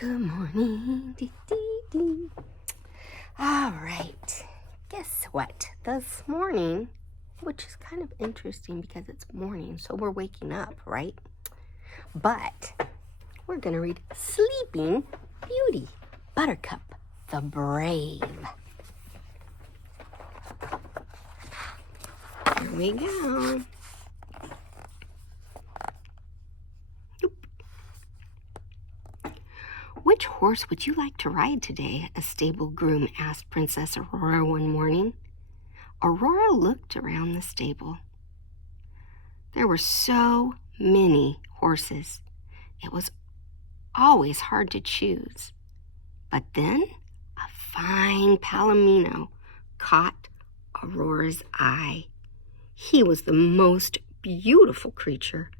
Good morning. Dee, dee, dee. All right. Guess what? This morning, which is kind of interesting because it's morning, so we're waking up, right? But we're going to read Sleeping Beauty, Buttercup the Brave. Here we go. Which horse would you like to ride today? A stable groom asked Princess Aurora one morning. Aurora looked around the stable. There were so many horses. It was always hard to choose. But then a fine palomino caught Aurora's eye. He was the most beautiful creature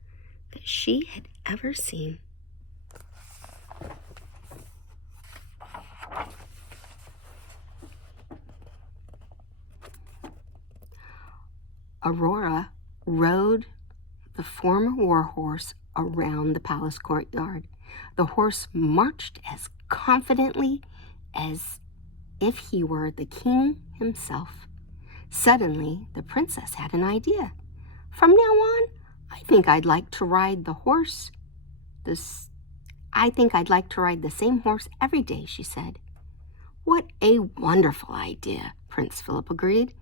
that she had ever seen. Aurora rode the former war horse around the palace courtyard. The horse marched as confidently as if he were the king himself. Suddenly, the princess had an idea. From now on, I think I'd like to ride the same horse every day, she said. What a wonderful idea, Prince Philip agreed.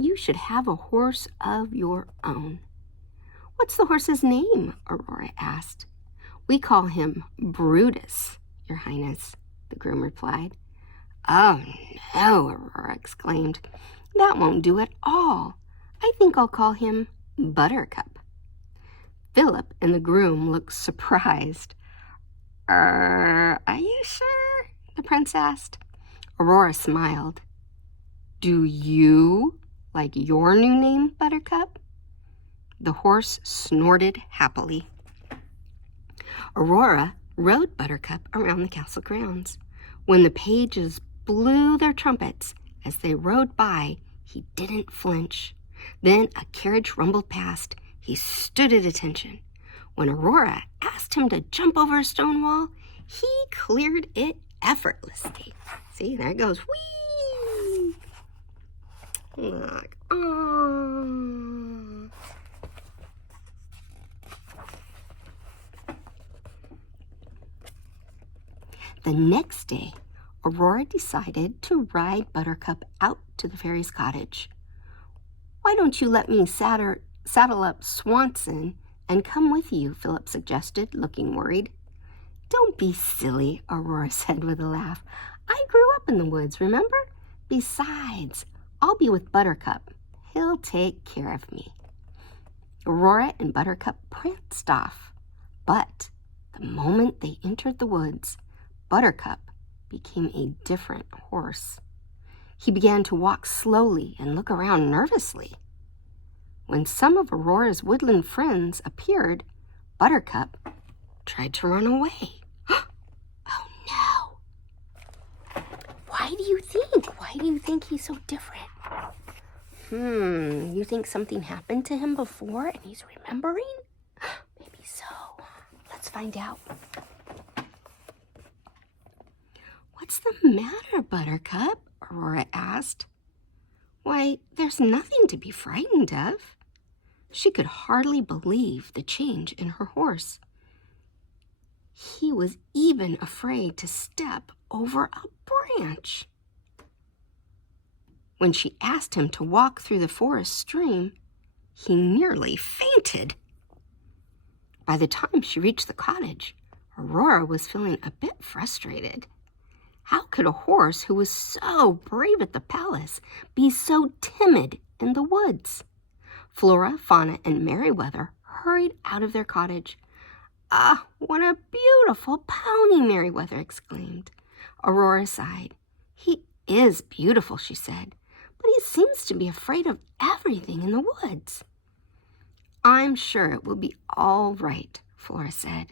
You should have a horse of your own. What's the horse's name? Aurora asked. We call him Brutus, Your Highness, the groom replied. Oh, no, Aurora exclaimed. That won't do at all. I think I'll call him Buttercup. Philip and the groom looked surprised. Are you sure? The prince asked. Aurora smiled. Do you like your new name, Buttercup? The horse snorted happily. Aurora rode Buttercup around the castle grounds. When the pages blew their trumpets as they rode by, he didn't flinch. Then a carriage rumbled past. He stood at attention. When Aurora asked him to jump over a stone wall, he cleared it effortlessly. See, there it goes. Whee! Look. Oh. The next day, Aurora decided to ride Buttercup out to the fairy's cottage. Why don't you let me saddle up Swanson and come with you, Philip suggested, looking worried. Don't be silly, Aurora said with a laugh. I grew up in the woods, remember? Besides, I'll be with Buttercup. He'll take care of me. Aurora and Buttercup pranced off. But the moment they entered the woods, Buttercup became a different horse. He began to walk slowly and look around nervously. When some of Aurora's woodland friends appeared, Buttercup tried to run away. Oh no! Why do you think he's so different? You think something happened to him before and he's remembering? Maybe so. Let's find out. What's the matter, Buttercup? Aurora asked. Why, there's nothing to be frightened of. She could hardly believe the change in her horse. He was even afraid to step over a branch. When she asked him to walk through the forest stream, he nearly fainted. By the time she reached the cottage, Aurora was feeling a bit frustrated. How could a horse who was so brave at the palace be so timid in the woods? Flora, Fauna, and Merryweather hurried out of their cottage. Ah, what a beautiful pony, Merryweather exclaimed. Aurora sighed. He is beautiful, she said, but he seems to be afraid of everything in the woods. I'm sure it will be all right, Flora said.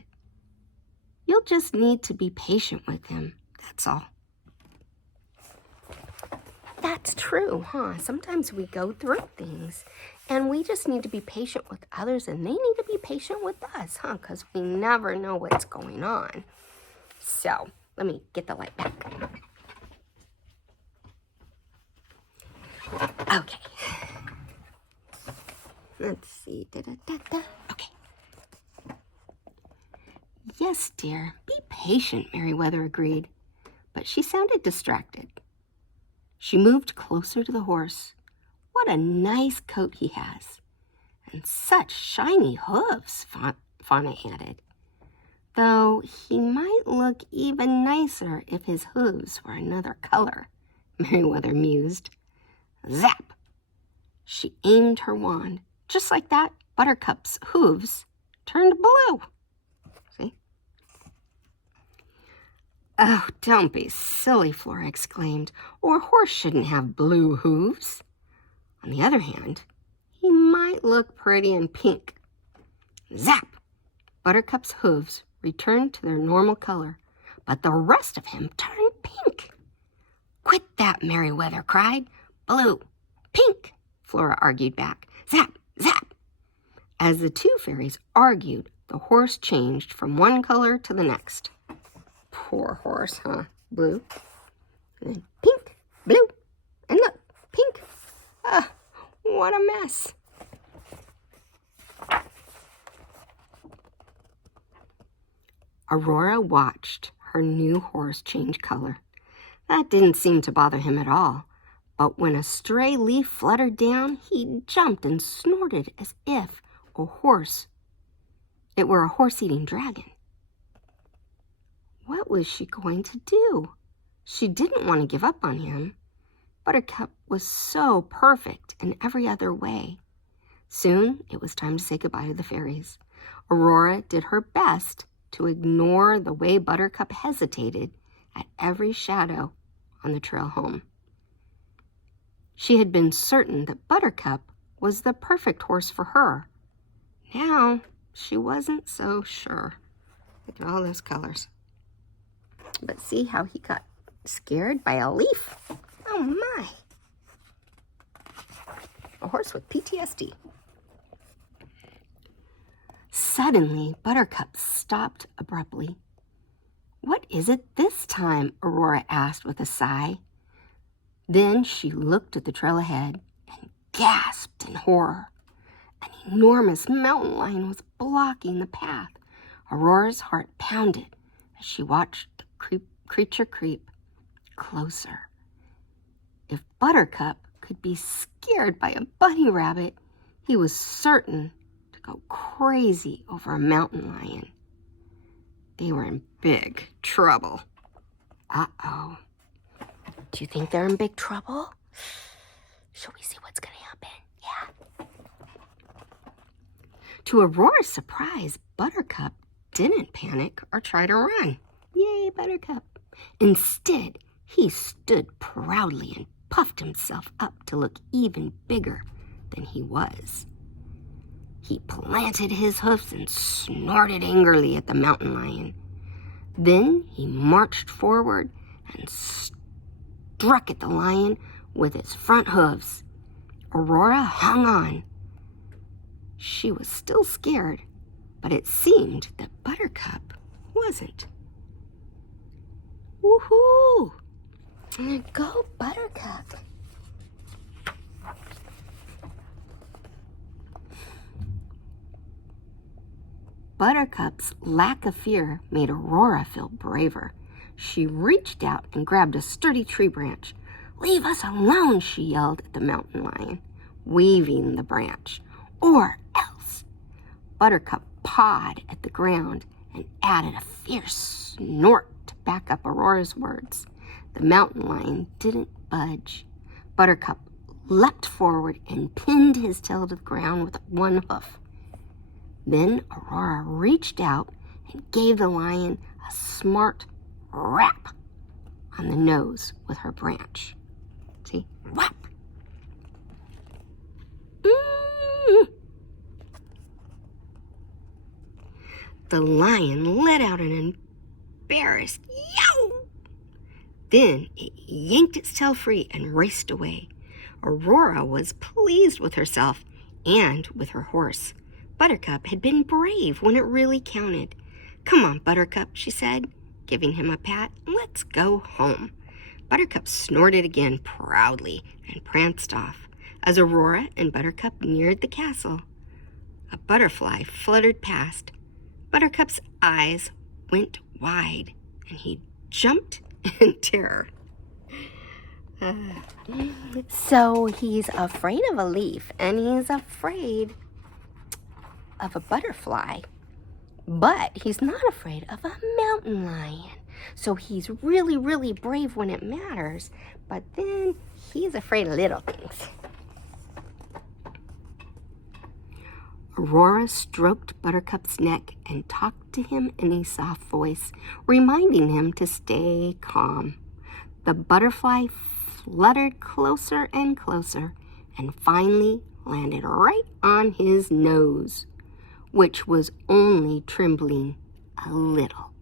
You'll just need to be patient with him, that's all. That's true, huh? Sometimes we go through things and we just need to be patient with others and they need to be patient with us, huh? Because we never know what's going on. So, let me get the light back. Okay. Let's see. Da-da-da-da. Okay. Yes, dear. Be patient, Merryweather agreed. But she sounded distracted. She moved closer to the horse. What a nice coat he has. And such shiny hooves, Fauna added. Though he might look even nicer if his hooves were another color, Merryweather mused. Zap! She aimed her wand. Just like that, Buttercup's hooves turned blue. See? Oh, don't be silly, Flora exclaimed. A horse shouldn't have blue hooves. On the other hand, he might look pretty in pink. Zap! Buttercup's hooves returned to their normal color, but the rest of him turned pink. Quit that, Merryweather cried. Blue, pink, Flora argued back. Zap, zap. As the two fairies argued, the horse changed from one color to the next. Poor horse, huh? Blue, and then pink, blue, and look, pink. Ah, what a mess. Aurora watched her new horse change color. That didn't seem to bother him at all. But when a stray leaf fluttered down, he jumped and snorted as if it were a horse-eating dragon. What was she going to do? She didn't want to give up on him. Buttercup was so perfect in every other way. Soon it was time to say goodbye to the fairies. Aurora did her best to ignore the way Buttercup hesitated at every shadow on the trail home. She had been certain that Buttercup was the perfect horse for her. Now, she wasn't so sure. Look at all those colors. But see how he got scared by a leaf? Oh my! A horse with PTSD. Suddenly, Buttercup stopped abruptly. What is it this time? Aurora asked with a sigh. Then she looked at the trail ahead and gasped in horror. An enormous mountain lion was blocking the path. Aurora's heart pounded as she watched the creature creep closer. If Buttercup could be scared by a bunny rabbit, he was certain to go crazy over a mountain lion. They were in big trouble. Uh-oh. Do you think they're in big trouble? Shall we see what's going to happen? Yeah. To Aurora's surprise, Buttercup didn't panic or try to run. Yay, Buttercup. Instead, he stood proudly and puffed himself up to look even bigger than he was. He planted his hoofs and snorted angrily at the mountain lion. Then he marched forward and struck at the lion with his front hooves. Aurora hung on. She was still scared, but it seemed that Buttercup wasn't. Woohoo! Go, Buttercup! Buttercup's lack of fear made Aurora feel braver. She reached out and grabbed a sturdy tree branch. "Leave us alone," she yelled at the mountain lion, waving the branch. "Or else." Buttercup pawed at the ground and added a fierce snort to back up Aurora's words. The mountain lion didn't budge. Buttercup leapt forward and pinned his tail to the ground with one hoof. Then Aurora reached out and gave the lion a smart rap on the nose with her branch. See? Whap! The lion let out an embarrassed yow. Then it yanked its tail free and raced away. Aurora was pleased with herself and with her horse. Buttercup had been brave when it really counted. "Come on, Buttercup," she said. giving him a pat. "Let's go home." Buttercup snorted again proudly and pranced off. As Aurora and Buttercup neared the castle, a butterfly fluttered past. Buttercup's eyes went wide, and he jumped in terror. So he's afraid of a leaf, and he's afraid of a butterfly. But he's not afraid of a mountain lion. So he's really, really brave when it matters, but then he's afraid of little things. Aurora stroked Buttercup's neck and talked to him in a soft voice, reminding him to stay calm. The butterfly fluttered closer and closer and finally landed right on his nose, which was only trembling a little.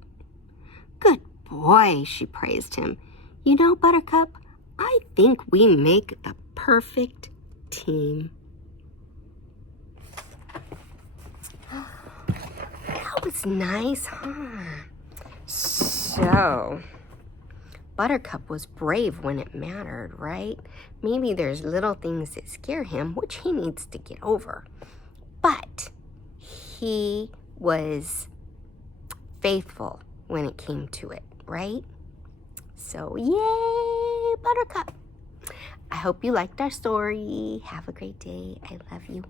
"Good boy," she praised him. "You know, Buttercup, I think we make the perfect team." That was nice, huh? So, Buttercup was brave when it mattered, right? Maybe there's little things that scare him, which he needs to get over. But he was faithful when it came to it, right? So, yay, Buttercup! I hope you liked our story. Have a great day. I love you.